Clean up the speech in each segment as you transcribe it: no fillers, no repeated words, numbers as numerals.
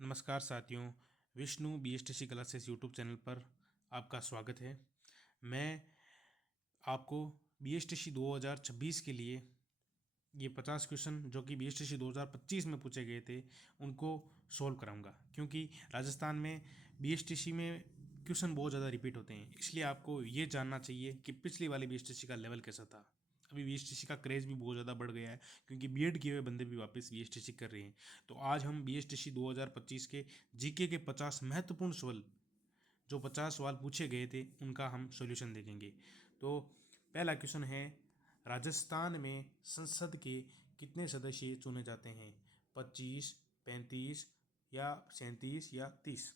नमस्कार साथियों, Vishnu BSTC classes YouTube channel पर आपका स्वागत है। मैं आपको बीएसटीसी 2026 के लिए ये 50 क्वेश्चन जो कि बीएसटीसी 2025 में पूछे गए थे उनको सॉल्व कराऊंगा, क्योंकि राजस्थान में बीएसटीसी में क्वेश्चन बहुत ज़्यादा रिपीट होते हैं। इसलिए आपको ये जानना चाहिए कि पिछली वाली बीएसटीसी का लेवल कैसा था। अभी बीएसटीसी का क्रेज़ भी बहुत ज़्यादा बढ़ गया है, क्योंकि बीएड किए हुए बंदे भी वापस बीएसटीसी कर रहे हैं। तो आज हम बीएसटीसी 2025 के जीके के 50 महत्वपूर्ण सवाल, जो 50 सवाल पूछे गए थे, उनका हम सॉल्यूशन देखेंगे। तो पहला क्वेश्चन है, राजस्थान में संसद के कितने सदस्य चुने जाते हैं? 25, 35 या 37 या 30?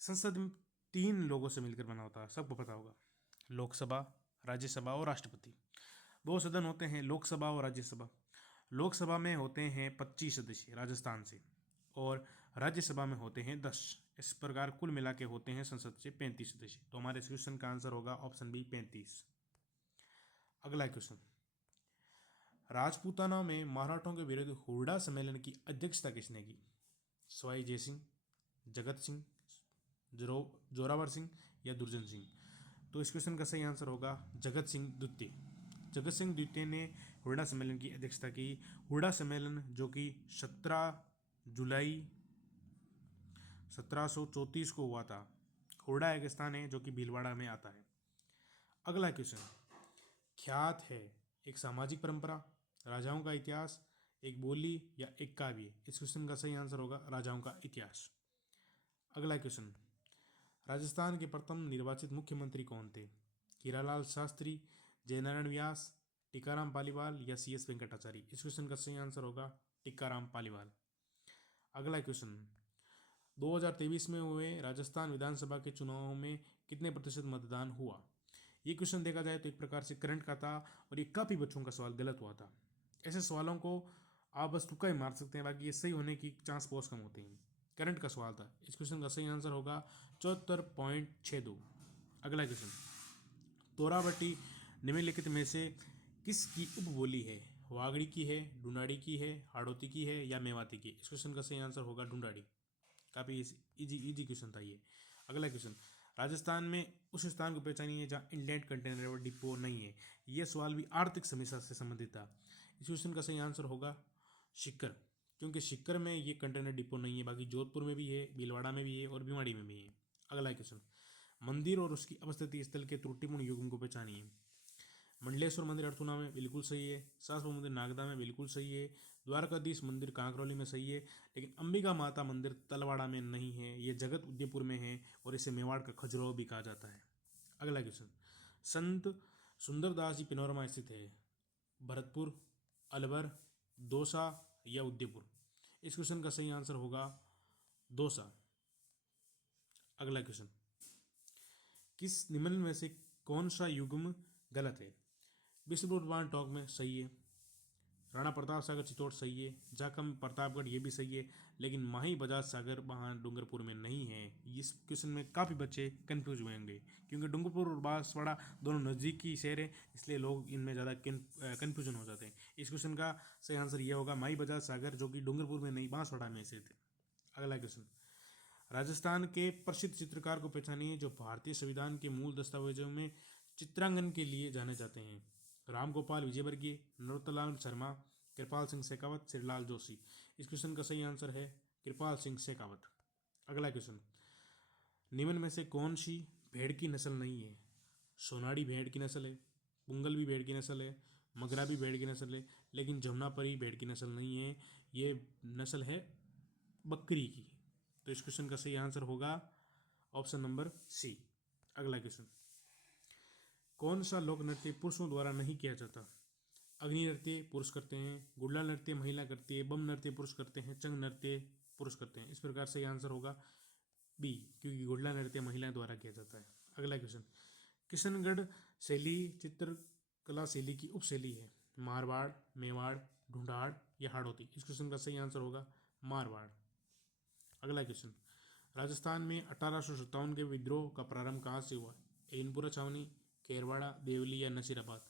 संसद में 3 लोगों से मिलकर बना होता है, सबको पता होगा। लोकसभा, राज्यसभा और राष्ट्रपति। 2 सदन होते हैं, लोकसभा और राज्यसभा। लोकसभा में होते हैं 25 सदस्य राजस्थान से, और राज्यसभा में होते हैं 10। इस प्रकार कुल मिला के होते हैं संसद से 35 सदस्य। तो हमारे क्वेश्चन का आंसर होगा ऑप्शन बी, 35। अगला क्वेश्चन, राजपूताना में मराठों के विरुद्ध हुड्डा सम्मेलन की अध्यक्षता किसने की? सवाई जयसिंह, जगत सिंह, जोरावर सिंह या दुर्जन सिंह? तो इस क्वेश्चन का सही आंसर होगा जगत सिंह द्वितीय। जगत सिंह द्वितीय ने हुड्डा सम्मेलन की अध्यक्षता की। हुड्डा सम्मेलन जो कि 17 जुलाई 1734 को हुआ था। हुड्डा एक स्थान है जो कि भीलवाड़ा में आता है। अगला क्वेश्चन, ख्यात है एक सामाजिक परंपरा, राजाओं का इतिहास, एक बोली या एक काव्य? इस क्वेश्चन का सही आंसर होगा राजाओं का इतिहास। अगला क्वेश्चन, राजस्थान के प्रथम निर्वाचित मुख्यमंत्री कौन थे? हीरालाल शास्त्री, जयनारायण व्यास, टीकाराम पालीवाल या सीएस वेंकटाचार्य? इस क्वेश्चन का सही आंसर होगा टीकाराम पालीवाल। अगला क्वेश्चन, 2023 में हुए राजस्थान विधानसभा के चुनावों में कितने प्रतिशत मतदान हुआ? ये क्वेश्चन देखा जाए तो एक प्रकार से करंट का था, और ये काफ़ी बच्चों का सवाल गलत हुआ था। ऐसे सवालों को आप बस तुक्का ही मार सकते हैं, बाकी ये सही होने की चांस बहुत कम होते हैं। करंट का सवाल था। इस क्वेश्चन का सही आंसर होगा 74.62। अगला क्वेश्चन, तोरावटी निम्नलिखित में से किसकी उपबोली है? वागड़ी की है, ढूंढाड़ी की है, हाड़ौती की है या मेवाती की? इस क्वेश्चन का सही आंसर होगा ढूंढाड़ी। काफ़ी इजी इजी क्वेश्चन था ये। अगला क्वेश्चन, राजस्थान में उस स्थान को पहचानिए जहाँ इंलैंड कंटेनर डिपो नहीं है। यह सवाल भी आर्थिक समस्या से संबंधित था। इस क्वेश्चन का सही आंसर होगा सीकर, क्योंकि सीकर में ये कंटेनर डिपो नहीं है। बाकी जोधपुर में भी है, भीलवाड़ा में भी है और भिवाड़ी में भी है। अगला क्वेश्चन, मंदिर और उसकी अवस्थिति स्थल के त्रुटिपूर्ण युग्म को पहचानिए। मंडलेश्वर मंदिर अर्थुना में बिल्कुल सही है। सासपुर मंदिर नागदा में बिल्कुल सही है। द्वारकाधीश मंदिर कांकरौली में सही है। लेकिन अंबिका माता मंदिर तलवाड़ा में नहीं है, ये जगत उदयपुर में है और इसे मेवाड़ का खजुराहो भी कहा जाता है। अगला क्वेश्चन, संत सुंदरदास जी पिनोरमा स्थित है? भरतपुर, अलवर, दौसा या उदयपुर? इस क्वेश्चन का सही आंसर होगा दौसा। अगला क्वेश्चन, किस निम्न में से कौन सा युग्म गलत है? बिष्णुपुर बाण टोंक में सही है। राणा प्रताप सागर चित्तौड़ सही है। जाखम प्रतापगढ़ ये भी सही है। लेकिन माही बजाज सागर वहाँ डूंगरपुर में नहीं है। इस क्वेश्चन में काफ़ी बच्चे कंफ्यूज हुए होंगे, क्योंकि डूंगरपुर और बांसवाड़ा दोनों नज़दीकी शहर है, इसलिए लोग इनमें ज़्यादा कन्फ्यूजन हो जाते हैं। इस क्वेश्चन का सही आंसर यह होगा माही बजाज सागर, जो कि डूंगरपुर में नहीं बांसवाड़ा में स्थित है। अगला क्वेश्चन, राजस्थान के प्रसिद्ध चित्रकार को पहचानिए जो भारतीय संविधान के मूल दस्तावेजों में चित्रांकन के लिए जाने जाते हैं। राम गोपाल विजयवर्गीय, नरोत्तमलाल शर्मा, कृपाल सिंह शेखावत, श्रीलाल जोशी? इस क्वेश्चन का सही आंसर है कृपाल सिंह शेखावत। अगला क्वेश्चन, निम्न में से कौन सी भेड़ की नस्ल नहीं है? सोनाड़ी भेड़ की नस्ल है, पुंगल भी भेड़ की नस्ल है, मगरा भी भेड़ की नस्ल है, लेकिन जमुनापरी भेड़ की नस्ल नहीं है। ये नस्ल है बकरी की। तो इस क्वेश्चन का सही आंसर होगा ऑप्शन नंबर सी। अगला क्वेश्चन, कौन सा लोक नृत्य पुरुषों द्वारा नहीं किया जाता? अग्नि नृत्य पुरुष करते हैं, गुड़ला नृत्य महिला करती है, बम नृत्य पुरुष करते हैं, चंग नृत्य पुरुष करते हैं। इस प्रकार सही आंसर होगा बी, क्योंकि गुड़ला नृत्य महिला द्वारा किया जाता है। अगला क्वेश्चन, किशनगढ़ शैली चित्रकला शैली की उपशैली है? मारवाड़, मेवाड़, ढूंढाड़ या हाड़ौती? इस क्वेश्चन का सही आंसर होगा मारवाड़। अगला क्वेश्चन, राजस्थान में 1857 के विद्रोह का प्रारंभ कहाँ से हुआ? एनपुरा छावनी, केरवाड़ा, देवली या नसीराबाद?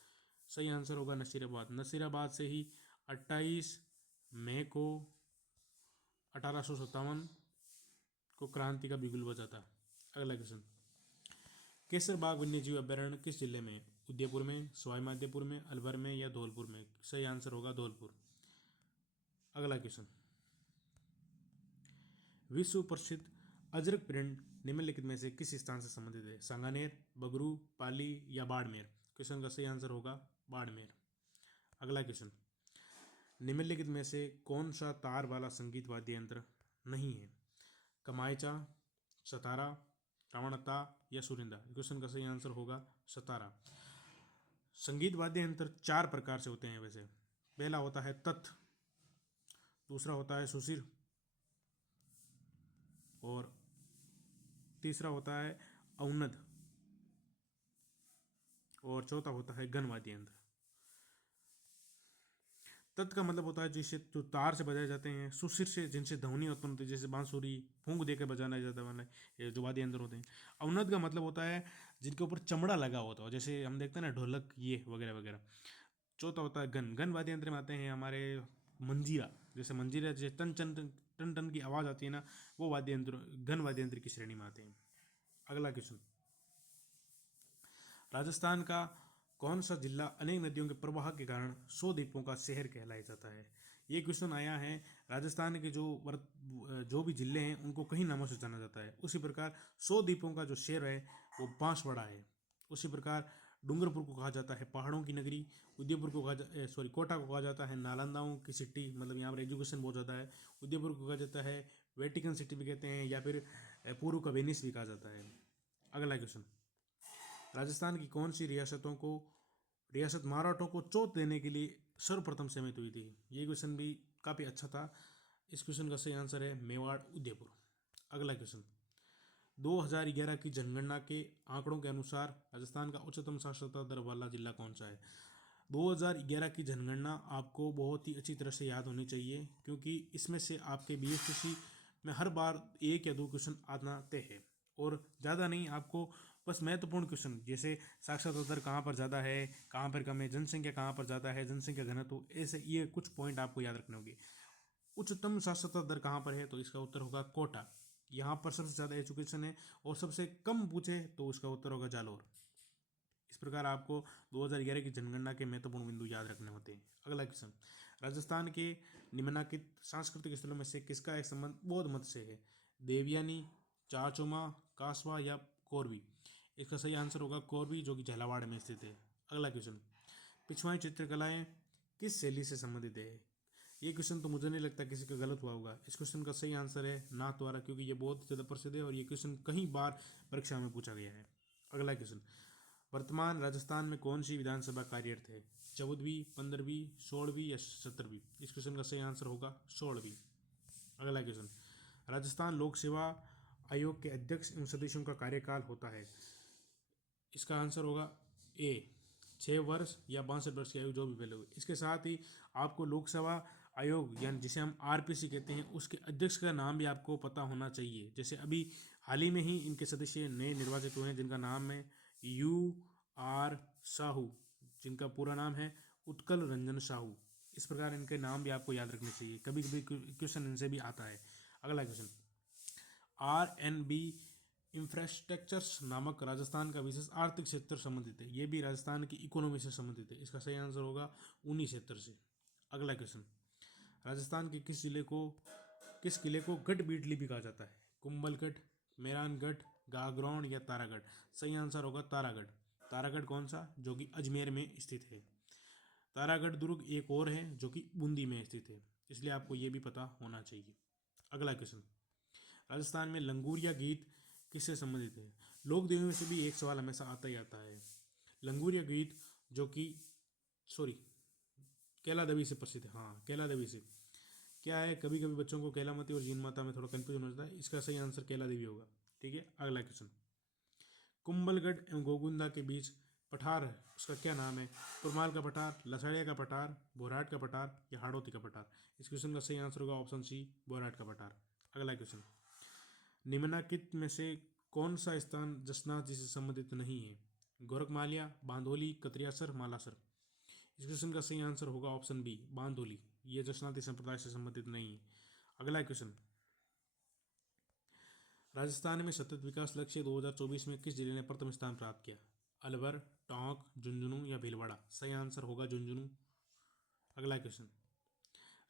सही आंसर होगा नसीराबाद। नसीराबाद से ही 28 मई को 1857 को क्रांति का बिगुल बजा था। अगला क्वेश्चन, केसर बाग वन्यजीव अभ्यारण्य किस जिले में? उदयपुर में, सवाई माधोपुर में, अलवर में या धौलपुर में? सही आंसर होगा धौलपुर। अगला क्वेश्चन, विश्व प्रसिद्ध अजरक प्रिंट निम्नलिखित में से किस स्थान से संबंधित है? सांगानेर, बगरू, पाली या बाड़मेर? क्वेश्चन का सही आंसर होगा बाड़मेर। अगला क्वेश्चन, निम्नलिखित में से कौन सा तार वाला संगीत वाद्य यंत्र नहीं है? कमायचा, सतारा, रावणता या सुरिंदा? क्वेश्चन का सही आंसर होगा सतारा। संगीत वाद्य यंत्र 4 प्रकार से होते हैं वैसे। पहला होता है तत्, दूसरा होता है सुशिर, और तीसरा होता है औनद, और चौथा होता है गण वाद्य यंत्र। तत् का मतलब होता है जिसे जो तार से बजाए जाते हैं, सुशिर से जिनसे ध्वनि उत्पन्न होती है, जैसे बांसुरी फूंक देकर बजाना जाता है, ये जो वाद्य यंत्र होते हैं। औनद का मतलब होता है जिनके ऊपर चमड़ा लगा होता है, जैसे हम देखते हैं ना ढोलक ये वगैरह वगैरह। चौथा होता है गण। गण वाद्य यंत्र में आते हैं हमारे मंजीरा, जैसे मंजीरा जैसे टन टन टन टन की आवाज़ आती है ना, वो वाद्य यंत्र गण वाद्य यंत्र की श्रेणी में आते हैं। अगला क्वेश्चन, राजस्थान का कौन सा जिला अनेक नदियों के प्रवाह के कारण 100 द्वीपों का शहर कहलाया जाता है? ये क्वेश्चन आया है। राजस्थान के जो भी जिले हैं उनको कई नामों से जाना जाता है। उसी प्रकार 100 द्वीपों का जो शहर है वो बांसवाड़ा है। उसी प्रकार डूंगरपुर को कहा जाता है पहाड़ों की नगरी, उदयपुर को कोटा को कहा जाता है नालंदाओं की सिटी, मतलब यहाँ पर एजुकेशन बहुत ज़्यादा है। उदयपुर को कहा जाता है वेटिकन सिटी भी कहते हैं, या फिर पूर्व का वेनिस भी कहा जाता है। अगला क्वेश्चन, राजस्थान की कौन सी रियासत मराठों को चोट देने के लिए सर्वप्रथम सहमत हुई थी? ये क्वेश्चन भी काफ़ी अच्छा था। इस क्वेश्चन का सही आंसर है मेवाड़, उदयपुर। अगला क्वेश्चन, 2011 की जनगणना के आंकड़ों के अनुसार राजस्थान का उच्चतम साक्षरता दर वाला जिला कौन सा है? 2011 की जनगणना आपको बहुत ही अच्छी तरह से याद होनी चाहिए, क्योंकि इसमें से आपके बीएसटीसी में हर बार 1 या 2 क्वेश्चन आना तय है, और ज़्यादा नहीं। आपको बस महत्वपूर्ण क्वेश्चन जैसे साक्षरता दर कहाँ पर ज़्यादा है, कहाँ पर कम है, जनसंख्या कहाँ पर ज़्यादा है, जनसंख्या घनत्व, ऐसे ये कुछ पॉइंट आपको याद रखने होंगे। उच्चतम साक्षरता दर कहाँ पर है? तो इसका उत्तर होगा कोटा। यहाँ पर सबसे ज़्यादा एजुकेशन है, और सबसे कम पूछे तो इसका उत्तर होगा जालोर। इस प्रकार आपको 2011 की जनगणना के महत्वपूर्ण बिंदु याद रखने होते हैं। अगला क्वेश्चन, राजस्थान के निम्नलिखित सांस्कृतिक स्थलों में से किसका एक संबंध बौद्ध मत से है? देवयानी, चारचौमा, कासवा या कोरबी? इसका सही आंसर होगा कोरबी, जो कि झालावाड़ में स्थित है। अगला क्वेश्चन, पिछवाई चित्रकलाएं किस शैली से संबंधित है? ये क्वेश्चन तो मुझे नहीं लगता किसी का गलत हुआ होगा। इस क्वेश्चन का सही आंसर है नाथद्वारा, क्योंकि ये बहुत ज़्यादा प्रसिद्ध है और ये क्वेश्चन कई बार परीक्षा में पूछा गया है। अगला क्वेश्चन, वर्तमान राजस्थान में कौन सी विधानसभा कार्यरत है? 14वीं, 15वीं, 16वीं या 17वीं? इस क्वेश्चन का सही आंसर होगा 16वीं। अगला क्वेश्चन, राजस्थान लोक सेवा आयोग के अध्यक्ष एवं सदस्यों का कार्यकाल होता है? इसका आंसर होगा ए, 6 वर्ष या 62 वर्ष की आयु, जो भी पहले हुई। इसके साथ ही आपको लोक सेवा आयोग यानी जिसे हम आरपीसी कहते हैं उसके अध्यक्ष का नाम भी आपको पता होना चाहिए। जैसे अभी हाल ही में ही इनके सदस्य नए निर्वाचित हुए हैं, जिनका नाम है U.R. साहू, जिनका पूरा नाम है उत्कल रंजन साहू। इस प्रकार इनके नाम भी आपको याद रखने चाहिए, कभी कभी क्वेश्चन इनसे भी आता है। अगला क्वेश्चन, RNB इंफ्रास्ट्रक्चर्स नामक राजस्थान का विशेष आर्थिक क्षेत्र संबंधित है? ये भी राजस्थान की इकोनॉमी से संबंधित है। इसका सही आंसर होगा उन्हीं क्षेत्र से। अगला क्वेश्चन, राजस्थान के किस किले को गढ़ बीटली भी कहा जाता है? कुंभलगढ़, मेहरानगढ़, गागरोन या तारागढ़? सही आंसर होगा तारागढ़। तारागढ़ कौन सा? जो कि अजमेर में स्थित है। तारागढ़ दुर्ग एक और है जो कि बूंदी में स्थित है, इसलिए आपको ये भी पता होना चाहिए। अगला क्वेश्चन, राजस्थान में लंगूरिया गीत किससे संबंधित है? लोक देवियों में से भी एक सवाल हमेशा आता ही आता है। लंगूरिया गीत जो कि कैला देवी से प्रसिद्ध है। हाँ, कैला देवी से। क्या है, कभी कभी बच्चों को कैलामती और जीन माता में थोड़ा कंफ्यूजन हो जाता है। इसका सही आंसर कैला देवी होगा। ठीक है, अगला क्वेश्चन, कुंभलगढ़ एवं गोगुंदा के बीच पठार है, उसका क्या नाम है? तुरमाल का पठार, लसड़िया का पठार, बोराट का पठार या हाड़ौती का पठार? इस क्वेश्चन का सही आंसर होगा ऑप्शन सी, बोराट का पठार। अगला क्वेश्चन, निम्नलिखित में से कौन सा स्थान जसनाथ जी से संबंधित नहीं है? गोरखमालिया, बांधोली, कतरियासर, मालासर? इस क्वेश्चन का सही आंसर होगा ऑप्शन बी, बांधोली। ये जसनाती संप्रदाय से संबंधित नहीं है। अगला क्वेश्चन, राजस्थान में सतत विकास लक्ष्य 2024 में किस जिले ने प्रथम स्थान प्राप्त किया? अलवर, टोंक, झुंझुनू या भीलवाड़ा? सही आंसर होगा झुंझुनू। अगला क्वेश्चन,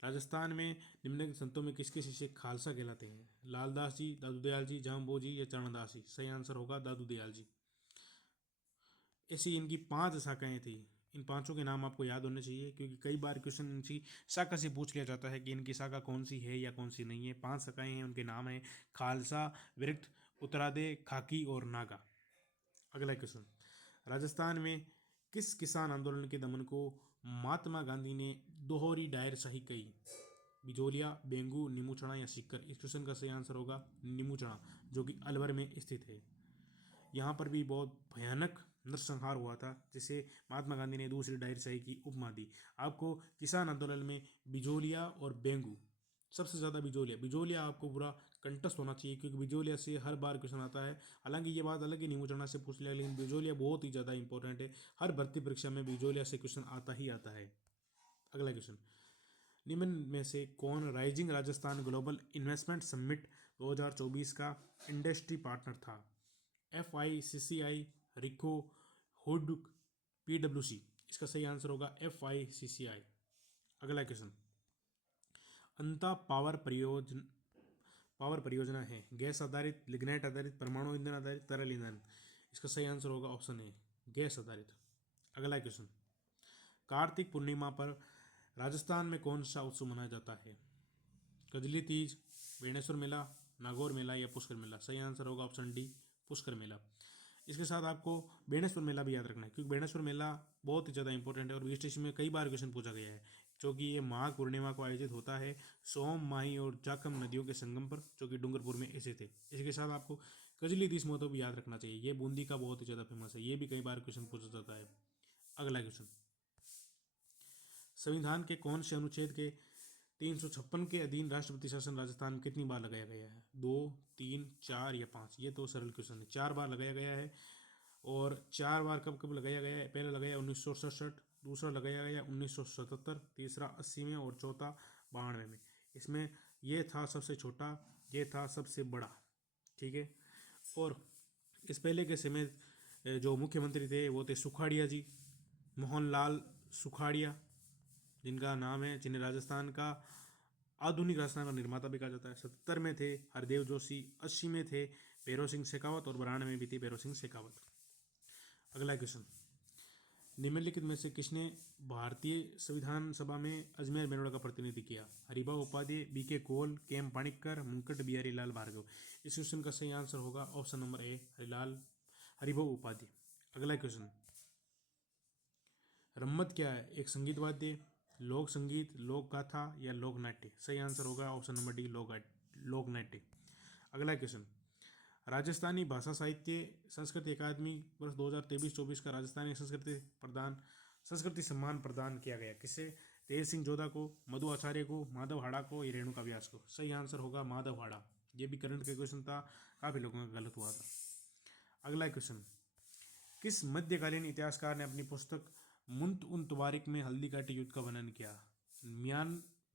राजस्थान में निम्नलिखित संतों में किसके शिष्य खालसा कहलाते हैं? लालदास जी, दादू दयाल जी, जाम्बो जी या चरणदास जी? सही आंसर होगा दादू दयाल जी। ऐसी इनकी 5 शाखाएं थी। इन पांचों के नाम आपको याद होने चाहिए, क्योंकि कई बार क्वेश्चन इनकी शाखा से पूछ लिया जाता है कि इनकी शाखा कौन सी है या कौन सी नहीं है। 5 शाखाएं हैं, उनके नाम हैं खालसा, विरक्त, उत्तरादे, खाकी और नागा। अगला क्वेश्चन, राजस्थान में किस किसान आंदोलन के दमन को महात्मा गांधी ने दोहरी डायरशाही कही? बिजोलिया, बेंगू, नीमूचना या सीकर? इस क्वेश्चन का सही आंसर होगा नीमूचना, जो कि अलवर में स्थित है। यहाँ पर भी बहुत भयानक नरसंहार हुआ था, जिसे महात्मा गांधी ने दूसरी डायरशाही की उपमा दी। आपको किसान आंदोलन में बिजोलिया और बेंगू, सबसे ज़्यादा बिजोलिया आपको पूरा कंटस्ट होना चाहिए, क्योंकि बिजोलिया से हर बार क्वेश्चन आता है। हालांकि ये बात अलग ही नीमूचना से पूछ लिया, लेकिन बिजोलिया बहुत ही ज़्यादा इंपॉर्टेंट है। हर भर्ती परीक्षा में बिजोलिया से क्वेश्चन आता ही आता है। अगला क्वेश्चन, निम्न में से कौन rising Rajasthan global investment summit 2024 का इंडस्ट्री पार्टनर था? FICCI, रिको, हुड, PWC? इसका सही आंसर होगा FICCI। अगला क्वेश्चन, अंता पावर परियोजना है गैस आधारित, लिग्नाइट आधारित, परमाणु ईंधन आधारित, तरल ईंधन? इसका सही आंसर होगा ऑप्शन ए, गैस आधारित। अगला क्वेश्चन, कार्तिक पूर्णिमा पर राजस्थान में कौन सा उत्सव मनाया जाता है? कजली तीज, बेणेश्वर मेला, नागौर मेला या पुष्कर मेला? सही आंसर होगा ऑप्शन डी, पुष्कर मेला। इसके साथ आपको बेणेश्वर मेला भी याद रखना है, क्योंकि बेणेश्वर मेला बहुत ही ज़्यादा इंपॉर्टेंट है और बीएसटीसी में कई बार क्वेश्चन पूछा गया है, जो कि ये माघ पूर्णिमा को आयोजित होता है सोम, माही और जाखम नदियों के संगम पर, जो कि डूंगरपुर में स्थित है। इसके साथ आपको कजली तीज महोत्सव भी याद रखना चाहिए, ये बूंदी का बहुत ही ज़्यादा फेमस है, ये भी कई बार क्वेश्चन पूछा जाता है। अगला क्वेश्चन, संविधान के कौन से अनुच्छेद के 356 के अधीन राष्ट्रपति शासन राजस्थान में कितनी बार लगाया गया है? 2, 3, 4 या 5? ये तो सरल क्वेश्चन है, 4 बार लगाया गया है। और 4 बार कब कब लगाया गया है? पहला लगाया 1967, दूसरा लगाया गया 1977, तीसरा 80 में और चौथा 92 में। इसमें ये था सबसे छोटा, ये था सबसे बड़ा, ठीक है। और इस पहले के समय जो मुख्यमंत्री थे वो थे सुखाड़िया जी, मोहनलाल सुखाड़िया, जिनका नाम है, जिन्हें राजस्थान का आधुनिक राजस्थान का निर्माता भी कहा जाता है। 77 में थे हरदेव जोशी, 80 में थे भैरव सिंह शेखावत और 92 में भी थे भैरव सिंह शेखावत। अगला क्वेश्चन, निम्नलिखित में से किसने भारतीय संविधान सभा में अजमेर मेरठ का प्रतिनिधि किया? हरिभाऊ उपाध्याय, BK कौल, KM पाणिक्कर, मुंकट बिहारी लाल भार्गव? इस क्वेश्चन का सही आंसर होगा option number A, Haribhau Upadhyay. अगला क्वेश्चन, रम्मत क्या है? एक संगीत वाद्य, लोक संगीत, लोक गाथा या लोक नाट्य? सही आंसर होगा ऑप्शन नंबर डी, लोक नाट्य। अगला क्वेश्चन, राजस्थानी भाषा साहित्य संस्कृति अकादमी वर्ष 2023-24 का राजस्थानी संस्कृति सम्मान प्रदान किया गया किसे? तेज सिंह जोधा को, मधु आचार्य को, माधव हाड़ा को या रेणुका व्यास को? सही आंसर होगा माधव हाड़ा। ये भी करंट का क्वेश्चन था, काफी लोगों का गलत हुआ था। अगला क्वेश्चन, किस मध्यकालीन इतिहासकार ने अपनी पुस्तक मुंत उन तवारिक में हल्दी घाटी युद्ध का वर्णन किया?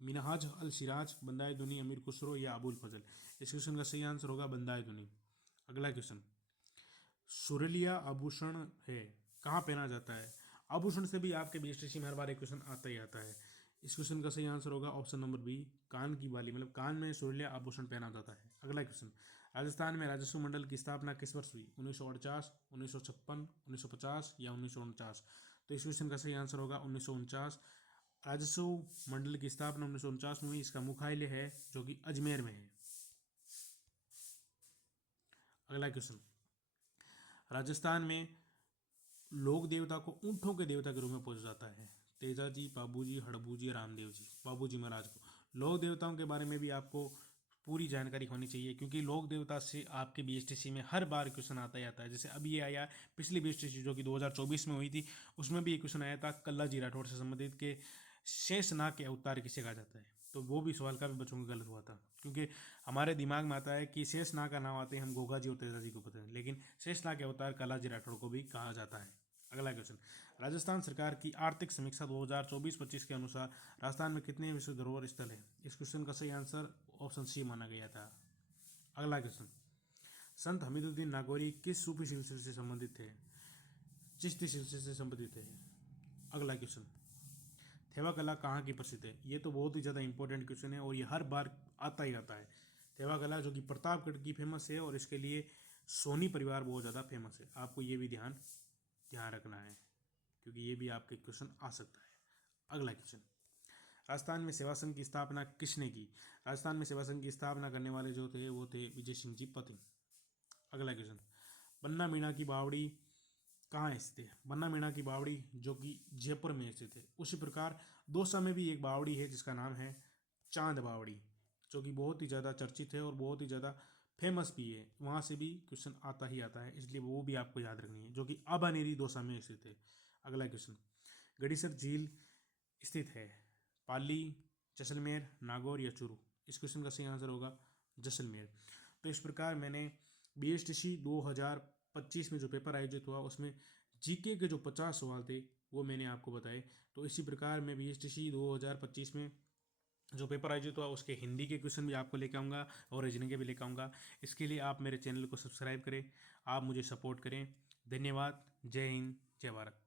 मिनहाज अल सिराज, बंदाए दुनी, अमीर खुसरो या अबुल फजल? इस क्वेश्चन का सही आंसर होगा बंदाए दुनी। अगला क्वेश्चन, सुरलिया आभूषण है, कहाँ पहना जाता है? आभूषण से भी आपके बीएसटीसी में हर बार एक क्वेश्चन आता ही आता है। इस क्वेश्चन का सही आंसर होगा ऑप्शन नंबर बी, कान की बाली, मतलब कान में सुरलिया आभूषण पहना जाता है। अगला क्वेश्चन, राजस्थान में राजस्व मंडल की स्थापना किस वर्ष हुई? 1948, 1956, 1950 या 1949? तो इस क्वेश्चन का सही आंसर होगा 1949। राजस्व मंडल की स्थापना 1949 में हुई। इसका मुख्यालय है जो कि अजमेर में है। अगला क्वेश्चन, राजस्थान में लोक देवता को ऊंटों के देवता के रूप में पूजा जाता है। तेजा जी, बाबू जी, हड़बू जी, रामदेव जी? बाबू जी महाराज को। लोक देवताओं के बारे में भी आपको पूरी जानकारी होनी चाहिए, क्योंकि लोक देवता से आपके बीएसटीसी में हर बार क्वेश्चन आता ही आता है। जैसे अभी ये आया पिछली बीएसटीसी जो कि 2024 में हुई थी, उसमें भी एक क्वेश्चन आया था कल्ला जी राठौड़ से संबंधित के शेषनाग के अवतार किसे कहा जाता है। तो वो भी सवाल का भी बच्चों का गलत हुआ था, क्योंकि हमारे दिमाग में आता है कि शेषनाग का नाम आते हैं हम गोगा जी और तेजा जी को पता है, लेकिन शेषनाग के अवतार कल्ला जी राठौड़ को भी कहा जाता है। अगला क्वेश्चन, राजस्थान सरकार की आर्थिक समीक्षा 2024-25 के अनुसार राजस्थान में कितने विश्व धरोहर स्थल है? इस क्वेश्चन का सही आंसर ऑप्शन सी माना गया था। अगला क्वेश्चन, संत हमीदुद्दीन नागौरी किस सूफी सिलसिले से संबंधित थे? चिश्ती सिलसिले से संबंधित है। अगला क्वेश्चन, थेवा कला कहाँ की प्रसिद्ध है? ये तो बहुत ही ज़्यादा इंपॉर्टेंट क्वेश्चन है और ये हर बार आता ही आता है। थेवा कला जो कि प्रतापगढ़ की फेमस है और इसके लिए सोनी परिवार बहुत ज़्यादा फेमस है। आपको ये भी ध्यान रखना है क्योंकि ये भी आपके क्वेश्चन आ सकता है। अगला क्वेश्चन, राजस्थान में सेवा संघ की स्थापना किसने की? राजस्थान में सेवा संघ की स्थापना करने वाले जो थे वो थे विजय सिंह जी पथिक। अगला क्वेश्चन, बन्ना मीणा की बावड़ी कहाँ स्थित है? बन्ना मीणा की बावड़ी जो कि जयपुर में स्थित है। उसी प्रकार दौसा में भी एक बावड़ी है जिसका नाम है चांद बावड़ी, जो कि बहुत ही ज़्यादा चर्चित है और बहुत ही ज़्यादा फेमस भी है। वहाँ से भी क्वेश्चन आता ही आता है, इसलिए वो भी आपको याद रखनी है, जो कि अबानेरी दौसा में स्थित है। अगला क्वेश्चन, गड़ीसर झील स्थित है पाली, जैसलमेर, नागौर या चूरू? इस क्वेश्चन का सही आंसर होगा जैसलमेर। तो इस प्रकार मैंने BSTC 2025 में जो पेपर आयोजित हुआ उसमें जीके के जो 50 सवाल थे वो मैंने आपको बताए। तो इसी प्रकार मैं BSTC 2025 में जो पेपर आयोजित हुआ उसके हिंदी के क्वेश्चन भी आपको लेकर आऊँगा और रीजनिंग के भी लेकर आऊँगा। इसके लिए आप मेरे चैनल को सब्सक्राइब करें, आप मुझे सपोर्ट करें। धन्यवाद। जय हिंद, जय भारत।